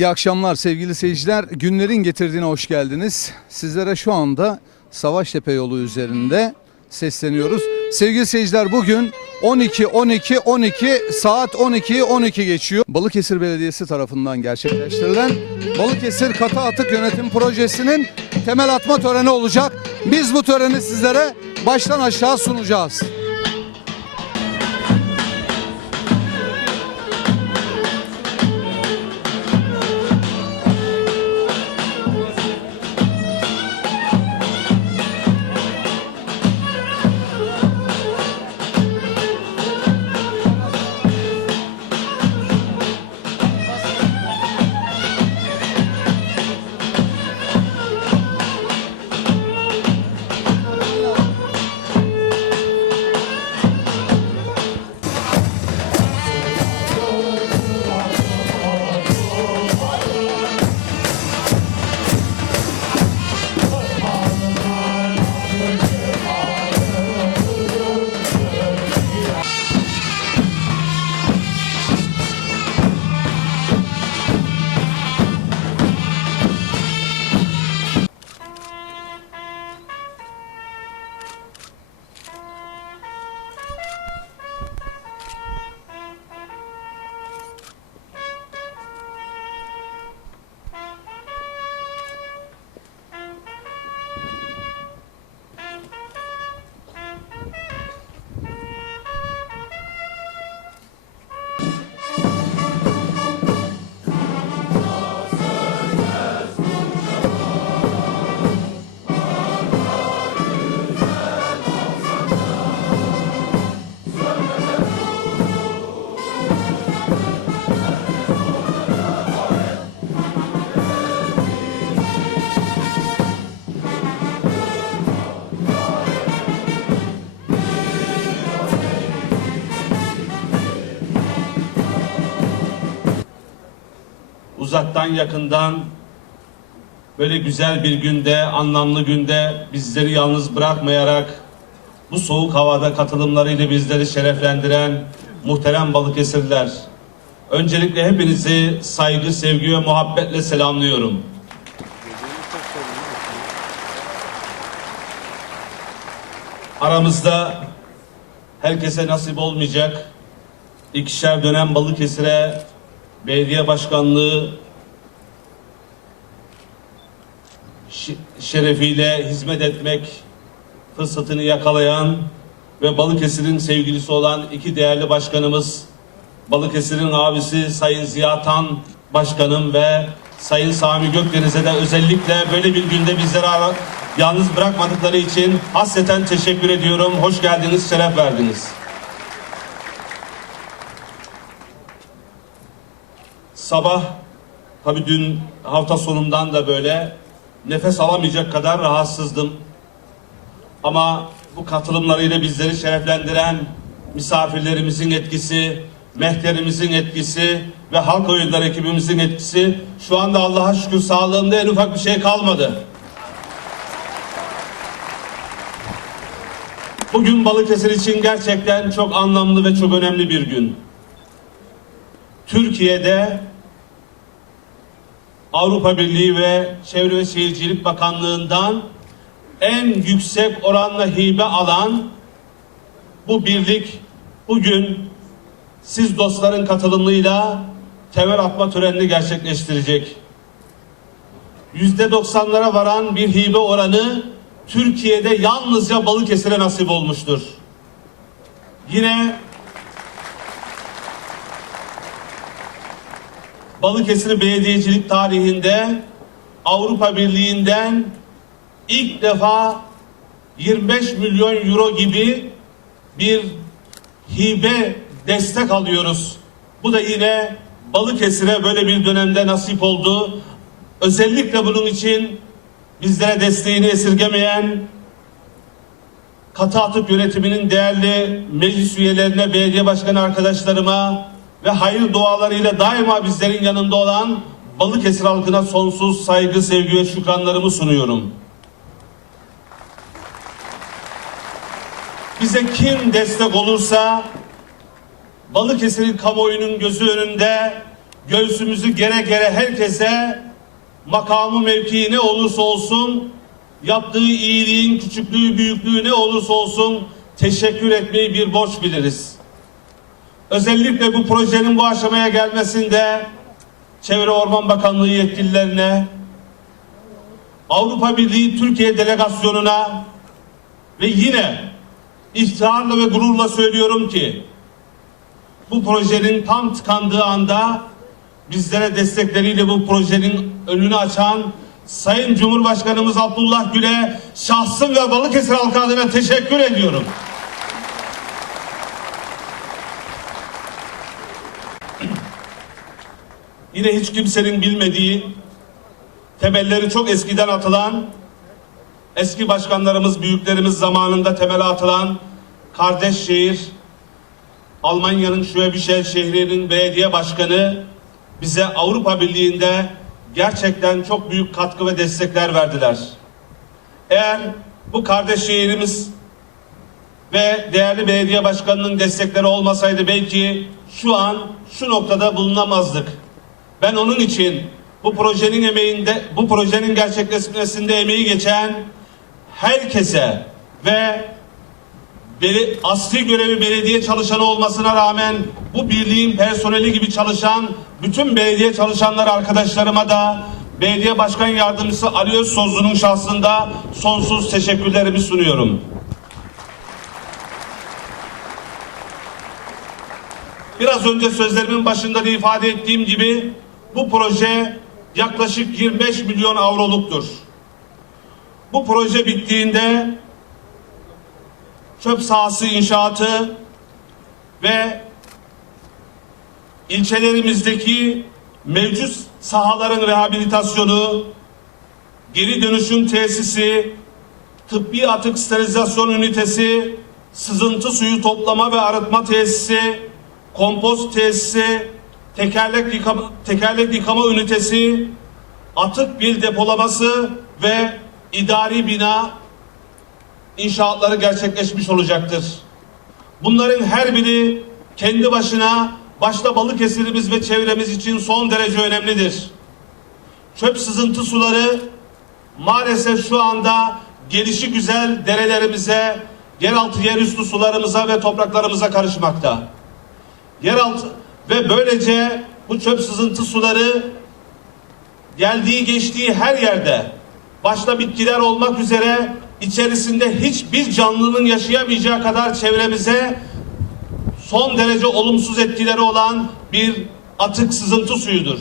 İyi akşamlar sevgili seyirciler. Günlerin getirdiğine hoş geldiniz. Sizlere şu anda Savaştepe yolu üzerinde sesleniyoruz. Sevgili seyirciler bugün 12 12 12 saat 12'yi 12 geçiyor. Balıkesir Belediyesi tarafından gerçekleştirilen Balıkesir Katı Atık Yönetim Projesi'nin temel atma töreni olacak. Biz bu töreni sizlere baştan aşağı sunacağız. Uzaktan yakından böyle güzel bir günde, anlamlı günde bizleri yalnız bırakmayarak bu soğuk havada katılımlarıyla bizleri şereflendiren muhterem Balıkesirliler. Öncelikle hepinizi saygı, sevgi ve muhabbetle selamlıyorum. Aramızda herkese nasip olmayacak ikişer dönem Balıkesir'e belediye başkanlığı şerefiyle hizmet etmek fırsatını yakalayan ve Balıkesir'in sevgilisi olan iki değerli başkanımız Balıkesir'in abisi Sayın Ziya Tan Başkanım ve Sayın Sami Gökdeniz'e de özellikle böyle bir günde bizleri yalnız bırakmadıkları için hasreten teşekkür ediyorum. Hoş geldiniz, şeref verdiniz. Sabah tabii dün hafta sonundan da böyle nefes alamayacak kadar rahatsızdım. Ama bu katılımlarıyla bizleri şereflendiren misafirlerimizin etkisi, mehterimizin etkisi ve halk oyunları ekibimizin etkisi şu anda Allah'a şükür sağlığımda en ufak bir şey kalmadı. Bugün Balıkesir için gerçekten çok anlamlı ve çok önemli bir gün. Türkiye'de Avrupa Birliği ve Çevre ve Şehircilik Bakanlığı'ndan en yüksek oranla hibe alan bu birlik bugün siz dostların katılımıyla temel atma törenini gerçekleştirecek. Yüzde doksanlara varan bir hibe oranı Türkiye'de yalnızca Balıkesir'e nasip olmuştur. Yine Balıkesir Belediyecilik tarihinde Avrupa Birliği'nden ilk defa 25 milyon euro gibi bir hibe destek alıyoruz. Bu da yine Balıkesir'e böyle bir dönemde nasip oldu. Özellikle bunun için bizlere desteğini esirgemeyen katı atık yönetiminin değerli meclis üyelerine, belediye başkanı arkadaşlarıma ve hayır dualarıyla daima bizlerin yanında olan Balıkesir halkına sonsuz saygı, sevgi ve şükranlarımı sunuyorum. Bize kim destek olursa Balıkesir'in kamuoyunun gözü önünde göğsümüzü gere gere herkese makamı mevkii ne olursa olsun yaptığı iyiliğin küçüklüğü büyüklüğü ne olursa olsun teşekkür etmeyi bir borç biliriz. Özellikle bu projenin bu aşamaya gelmesinde Çevre Orman Bakanlığı yetkililerine, Avrupa Birliği Türkiye delegasyonuna ve yine iftiharla ve gururla söylüyorum ki bu projenin tam tıkandığı anda bizlere destekleriyle bu projenin önünü açan Sayın Cumhurbaşkanımız Abdullah Gül'e şahsım ve Balıkesir halkı adına teşekkür ediyorum. Yine hiç kimsenin bilmediği, temelleri çok eskiden atılan, eski başkanlarımız, büyüklerimiz zamanında temel atılan kardeş şehir, Almanya'nın Schwäbische şehrinin belediye başkanı bize Avrupa Birliği'nde gerçekten çok büyük katkı ve destekler verdiler. Eğer bu kardeş şehrimiz ve değerli belediye başkanının destekleri olmasaydı belki şu an şu noktada bulunamazdık. Ben onun için bu projenin emeğinde, bu projenin gerçekleşmesinde emeği geçen herkese ve beli, asli görevi belediye çalışanı olmasına rağmen bu birliğin personeli gibi çalışan bütün belediye çalışanları arkadaşlarıma da belediye başkan yardımcısı Ali Özsozlu'nun şahsında sonsuz teşekkürlerimi sunuyorum. Biraz önce sözlerimin başında da ifade ettiğim gibi bu proje yaklaşık 25 milyon avroluktur. Bu proje bittiğinde çöp sahası inşaatı ve ilçelerimizdeki mevcut sahaların rehabilitasyonu, geri dönüşüm tesisi, tıbbi atık sterilizasyon ünitesi, sızıntı suyu toplama ve arıtma tesisi, kompost tesisi, tekerlek yıkama, tekerlek yıkama ünitesi, atık bil depolaması ve idari bina inşaatları gerçekleşmiş olacaktır. Bunların her biri kendi başına başta Balıkesir'imiz ve çevremiz için son derece önemlidir. Çöp sızıntı suları maalesef şu anda gelişi güzel derelerimize, yeraltı yerüstü sularımıza ve topraklarımıza karışmakta. Yeraltı ve böylece bu çöp sızıntı suları geldiği geçtiği her yerde başta bitkiler olmak üzere içerisinde hiçbir canlının yaşayamayacağı kadar çevremize son derece olumsuz etkileri olan bir atık sızıntı suyudur.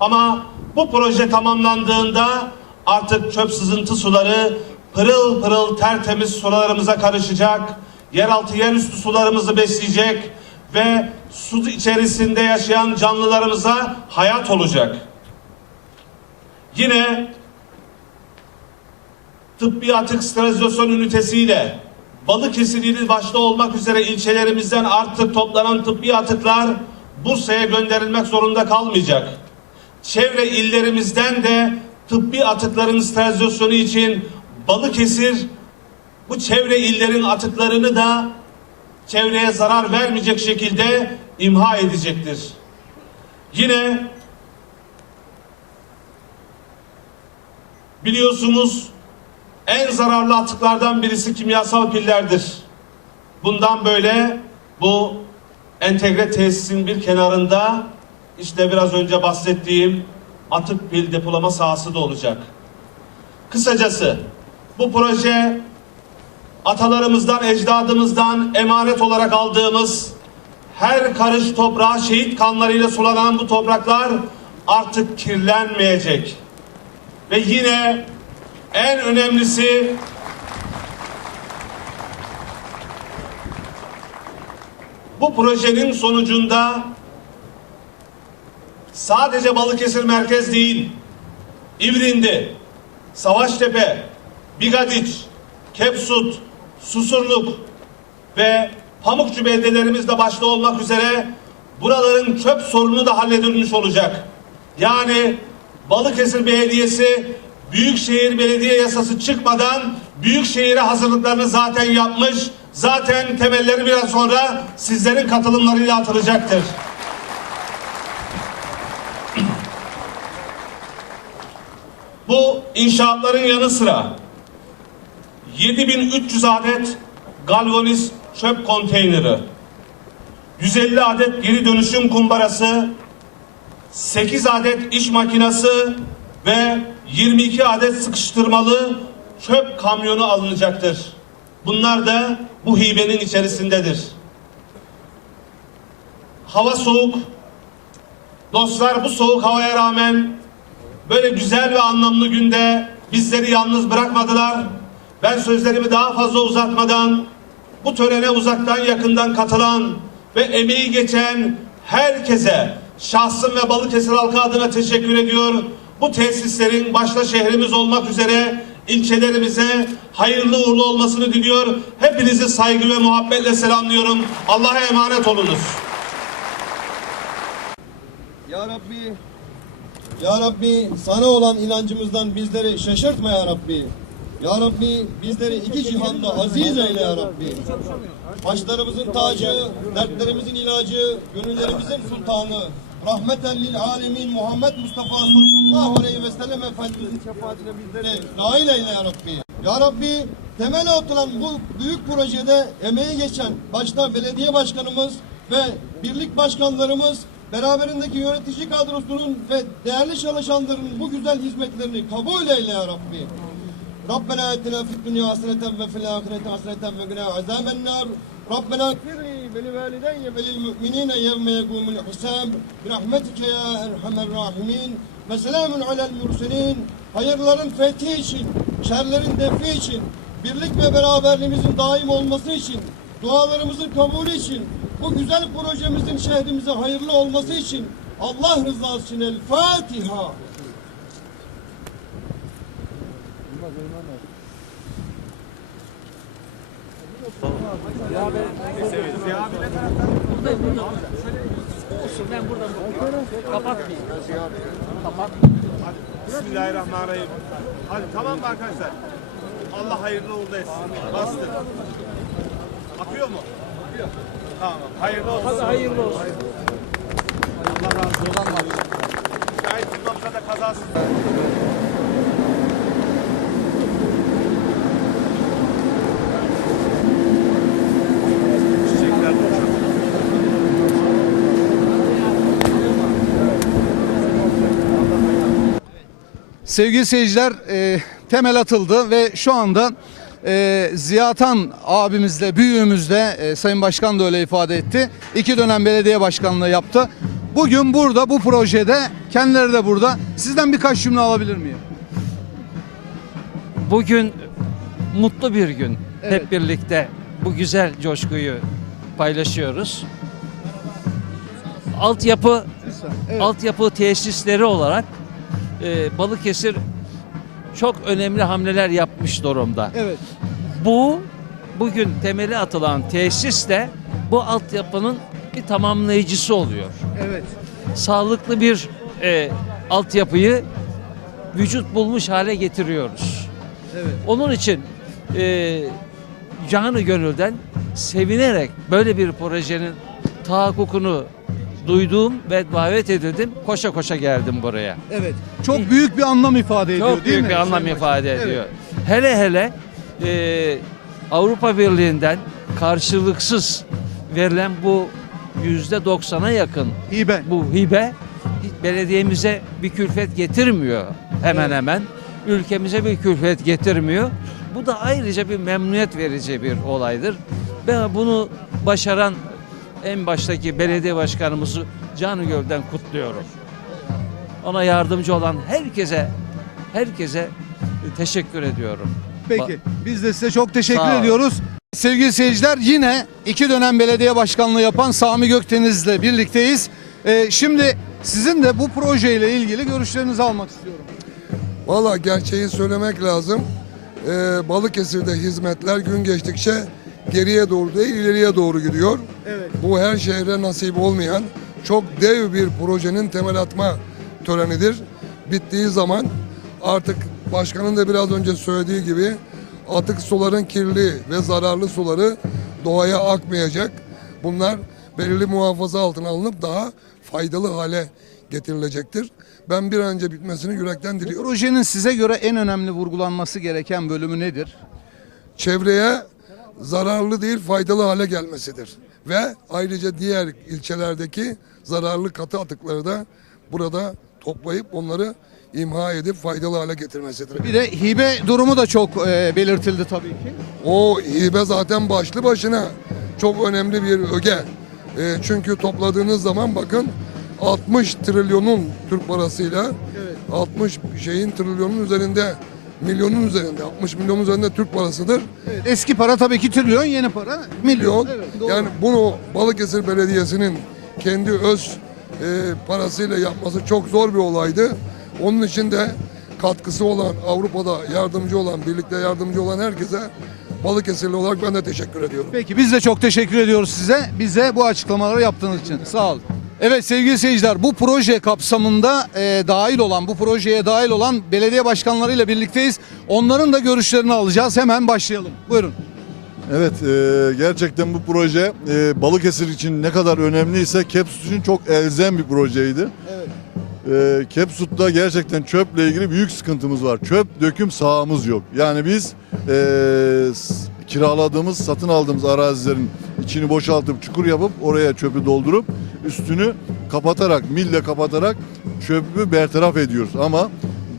Ama bu proje tamamlandığında artık çöp sızıntı suları pırıl pırıl tertemiz sularımıza karışacak, yeraltı yerüstü sularımızı besleyecek ve su içerisinde yaşayan canlılarımıza hayat olacak. Yine tıbbi atık sterilizasyon ünitesiyle Balıkesir ili başta olmak üzere ilçelerimizden artık toplanan tıbbi atıklar Bursa'ya gönderilmek zorunda kalmayacak. Çevre illerimizden de tıbbi atıkların sterilizasyonu için Balıkesir bu çevre illerin atıklarını da çevreye zarar vermeyecek şekilde imha edecektir. Yine biliyorsunuz en zararlı atıklardan birisi kimyasal pillerdir. Bundan böyle bu entegre tesisin bir kenarında işte biraz önce bahsettiğim atık pil depolama sahası da olacak. Kısacası bu proje atalarımızdan, ecdadımızdan emanet olarak aldığımız her karış toprağa şehit kanlarıyla sulanan bu topraklar artık kirlenmeyecek. Ve yine en önemlisi bu projenin sonucunda sadece Balıkesir merkez değil, İvrindi, Savaştepe, Bigadiç, Kepsut, Susurluk ve Pamukçu beldelerimizde başta olmak üzere buraların çöp sorunu da halledilmiş olacak. Yani Balıkesir Belediyesi Büyükşehir Belediye Yasası çıkmadan Büyükşehir'e hazırlıklarını zaten yapmış. Zaten temelleri biraz sonra sizlerin katılımlarıyla atılacaktır. Bu inşaatların yanı sıra 7300 adet galvaniz çöp konteyneri, 150 adet geri dönüşüm kumbarası, 8 adet iş makinesi ve 22 adet sıkıştırmalı çöp kamyonu alınacaktır. Bunlar da bu hibenin içerisindedir. Hava soğuk. Dostlar bu soğuk havaya rağmen böyle güzel ve anlamlı günde bizleri yalnız bırakmadılar. Ben sözlerimi daha fazla uzatmadan bu törene uzaktan yakından katılan ve emeği geçen herkese şahsım ve Balıkesir halkı adına teşekkür ediyor. Bu tesislerin başta şehrimiz olmak üzere ilçelerimize hayırlı uğurlu olmasını diliyor. Hepinizi saygı ve muhabbetle selamlıyorum. Allah'a emanet olunuz. Ya Rabbi, Ya Rabbi sana olan inancımızdan bizleri şaşırtma Ya Rabbi. Ya Rabbi bizleri iki cihanda aziz eyle Ya Rabbi. Başlarımızın tacı, dertlerimizin ilacı, gönüllerimizin sultanı, rahmeten lil alemin Muhammed Mustafa sallallahu aleyhi ve sellem Efendimizin şefaatine bizleri nail eyle Ya Rabbi. Ya Rabbi temel atılan bu büyük projede emeği geçen başta belediye başkanımız ve birlik başkanlarımız beraberindeki yönetici kadrosunun ve değerli çalışanların bu güzel hizmetlerini kabul eyle ya Rabbi. ربنا اتنا في الدنيا حسنة وفي الآخرة حسنة وقنا عذاب النار ربنا اغفر لي ولوالدي وللمؤمنين يوم يقوم الحساب برحمتك يا أرحم الراحمين وسلام على المرسلين hayırların fethi için, şerlerin defi için, birlik ve beraberliğimizin daim olması için, dualarımızın kabulü için, bu güzel projemizin şehrimize hayırlı olması için Allah rızası için El Fatiha. Bismillahirrahmanirrahim. Hadi tamam mı arkadaşlar? Allah hayırlı uğurlu etsin. Bastır. Akıyor mu? Akıyor. Tamam. Hayırlı olsun. Hadi hayırlı olsun. Allah Sevgili seyirciler e, temel atıldı ve şu anda e, Ziyatan abimizle büyüğümüzle e, Sayın Başkan da öyle ifade etti. İki dönem belediye başkanlığı yaptı. Bugün burada bu projede kendileri de burada. Sizden birkaç cümle alabilir miyim? Bugün mutlu bir gün. Evet. Hep birlikte bu güzel coşkuyu paylaşıyoruz. Altyapı Evet. altyapı tesisleri olarak e, Balıkesir çok önemli hamleler yapmış durumda. Evet. Bu bugün temeli atılan tesis de bu altyapının bir tamamlayıcısı oluyor. Evet. Sağlıklı bir e, altyapıyı vücut bulmuş hale getiriyoruz. Evet. Onun için e, canı gönülden sevinerek böyle bir projenin tahakkukunu duyduğum ve davet edildim. Koşa koşa geldim buraya. Evet. Çok büyük bir anlam ifade ediyor Çok değil büyük mi? bir anlam Sayın ifade Başkan? ediyor. Hele hele e, Avrupa Birliği'nden karşılıksız verilen bu yüzde doksana yakın Evet. Hibe. bu hibe belediyemize bir külfet getirmiyor hemen Evet. hemen. Ülkemize bir külfet getirmiyor. Bu da ayrıca bir memnuniyet verici bir olaydır. Ben bunu başaran en baştaki belediye başkanımızı canı gölden kutluyorum. Ona yardımcı olan herkese herkese teşekkür ediyorum. Peki. Biz de size çok teşekkür Sağ ediyoruz. Sevgili seyirciler yine iki dönem belediye başkanlığı yapan Sami Gökdeniz'le birlikteyiz. Ee, şimdi sizin de bu projeyle ilgili görüşlerinizi almak istiyorum. Valla gerçeği söylemek lazım. Ee, Balıkesir'de hizmetler gün geçtikçe geriye doğru değil ileriye doğru gidiyor. Evet. Bu her şehre nasip olmayan çok dev bir projenin temel atma törenidir. Bittiği zaman artık başkanın da biraz önce söylediği gibi atık suların kirli ve zararlı suları doğaya akmayacak. Bunlar belirli muhafaza altına alınıp daha faydalı hale getirilecektir. Ben bir an önce bitmesini yürekten Bu diliyorum. projenin size göre en önemli vurgulanması gereken bölümü nedir? Çevreye zararlı değil faydalı hale gelmesidir. Ve ayrıca diğer ilçelerdeki zararlı katı atıkları da burada toplayıp onları imha edip faydalı hale getirmesidir. Bir de hibe durumu da çok e, belirtildi tabii ki. O hibe zaten başlı başına çok önemli bir öge. E, çünkü topladığınız zaman bakın 60 trilyonun Türk parasıyla 60 şeyin trilyonun üzerinde milyonun üzerinde 60 milyonun üzerinde Türk parasıdır. Evet, eski para tabii ki trilyon, yeni para milyon. Evet, doğru. yani bunu Balıkesir Belediyesi'nin kendi öz e, parasıyla yapması çok zor bir olaydı. Onun için de katkısı olan Avrupa'da yardımcı olan, birlikte yardımcı olan herkese Balıkesirli olarak ben de teşekkür ediyorum. Peki biz de çok teşekkür ediyoruz size. Bize bu açıklamaları yaptığınız için. Sağ olun. Evet sevgili seyirciler bu proje kapsamında e, dahil olan, bu projeye dahil olan belediye başkanlarıyla birlikteyiz. Onların da görüşlerini alacağız. Hemen başlayalım. Buyurun. Evet, e, gerçekten bu proje e, Balıkesir için ne kadar önemliyse Kepsut için çok elzem bir projeydi. Evet. E, Kepsut'ta gerçekten çöple ilgili büyük sıkıntımız var. Çöp döküm sahamız yok. Yani biz e, kiraladığımız, satın aldığımız arazilerin içini boşaltıp çukur yapıp oraya çöpü doldurup üstünü kapatarak, mille kapatarak çöpü bertaraf ediyoruz. Ama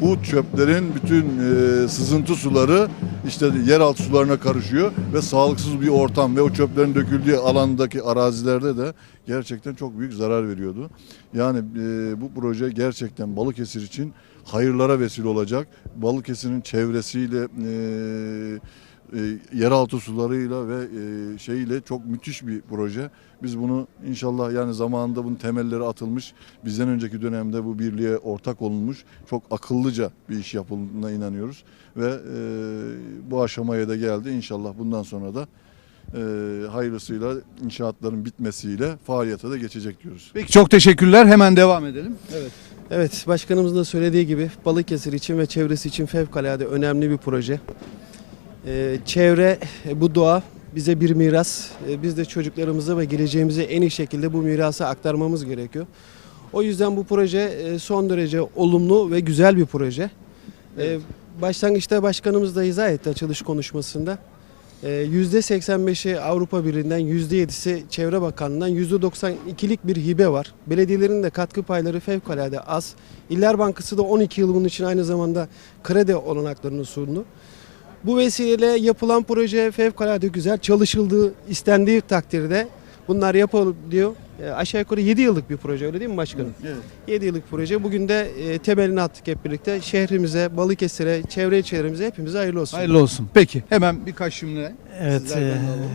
bu çöplerin bütün e, sızıntı suları işte yeraltı sularına karışıyor ve sağlıksız bir ortam ve o çöplerin döküldüğü alandaki arazilerde de gerçekten çok büyük zarar veriyordu. Yani e, bu proje gerçekten Balıkesir için hayırlara vesile olacak. Balıkesir'in çevresiyle e, e, yeraltı sularıyla ve e, şeyle çok müthiş bir proje. Biz bunu inşallah yani zamanında bunun temelleri atılmış. Bizden önceki dönemde bu birliğe ortak olunmuş. Çok akıllıca bir iş yapıldığına inanıyoruz. Ve e, bu aşamaya da geldi. İnşallah bundan sonra da e, hayırlısıyla inşaatların bitmesiyle faaliyete de geçecek diyoruz. Peki çok teşekkürler. Hemen devam edelim. Evet. Evet, başkanımızın da söylediği gibi Balıkesir için ve çevresi için fevkalade önemli bir proje. Ee, çevre, e, bu doğa bize bir miras. Ee, biz de çocuklarımıza ve geleceğimize en iyi şekilde bu mirası aktarmamız gerekiyor. O yüzden bu proje e, son derece olumlu ve güzel bir proje. Ee, başlangıçta başkanımız da izah etti açılış konuşmasında. Ee, %85'i Avrupa Birliği'nden, %7'si Çevre Bakanlığı'ndan, %92'lik bir hibe var. Belediyelerin de katkı payları fevkalade az. İller Bankası da 12 yıl bunun için aynı zamanda kredi olanaklarını sundu. Bu vesileyle yapılan proje fevkalade güzel. Çalışıldığı, istendiği takdirde bunlar yapılıyor. E, aşağı yukarı 7 yıllık bir proje öyle değil mi başkanım? Evet. 7 yıllık proje. Bugün de e, temelini attık hep birlikte. Şehrimize, Balıkesir'e, çevre ilçelerimize hepimize hayırlı olsun. Hayırlı olsun. Peki hemen birkaç cümle. Evet, Sizlerden e, alalım.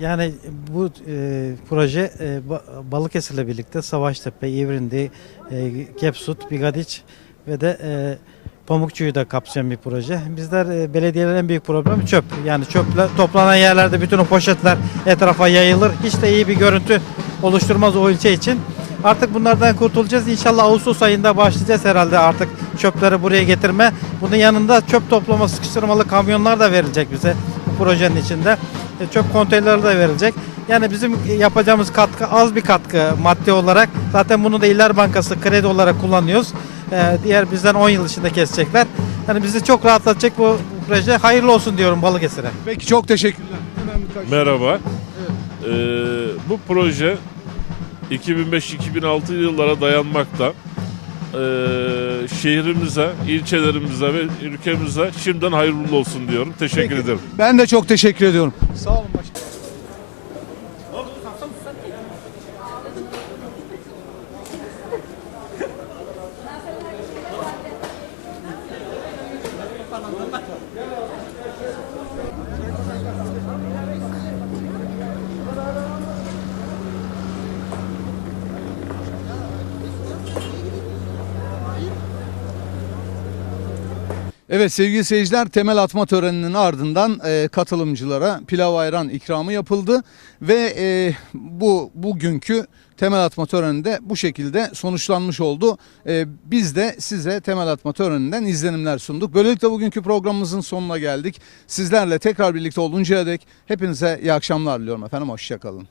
yani bu e, proje e, Ba- Balıkesir'le birlikte Savaştepe, İvrindi, e, Kepsut, Bigadiç ve de e, Pamukçu'yu da kapsayan bir proje. Bizler e, belediyelerin en büyük problemi çöp. Yani çöple toplanan yerlerde bütün o poşetler etrafa yayılır. Hiç de iyi bir görüntü oluşturmaz o ilçe için. Artık bunlardan kurtulacağız. İnşallah Ağustos ayında başlayacağız herhalde artık çöpleri buraya getirme. Bunun yanında çöp toplama sıkıştırmalı kamyonlar da verilecek bize bu projenin içinde. E, Çöp konteyneri de verilecek. Yani bizim yapacağımız katkı az bir katkı maddi olarak. Zaten bunu da İller Bankası kredi olarak kullanıyoruz. E, diğer bizden 10 yıl içinde kesecekler. Yani bizi çok rahatlatacak bu, proje. Hayırlı olsun diyorum Balıkesir'e. Peki çok teşekkürler. Merhaba. Ee, bu proje 2005-2006 yıllara dayanmakta. Ee, şehrimize, ilçelerimize ve ülkemize şimdiden hayırlı olsun diyorum. Teşekkür Peki. ederim. Ben de çok teşekkür ediyorum. Sağ olun başkanım. mandando Evet sevgili seyirciler temel atma töreninin ardından e, katılımcılara pilav ayran ikramı yapıldı ve e, bu bugünkü temel atma töreni de bu şekilde sonuçlanmış oldu. E, biz de size temel atma töreninden izlenimler sunduk. Böylelikle bugünkü programımızın sonuna geldik. Sizlerle tekrar birlikte oluncaya dek hepinize iyi akşamlar diliyorum efendim. Hoşçakalın.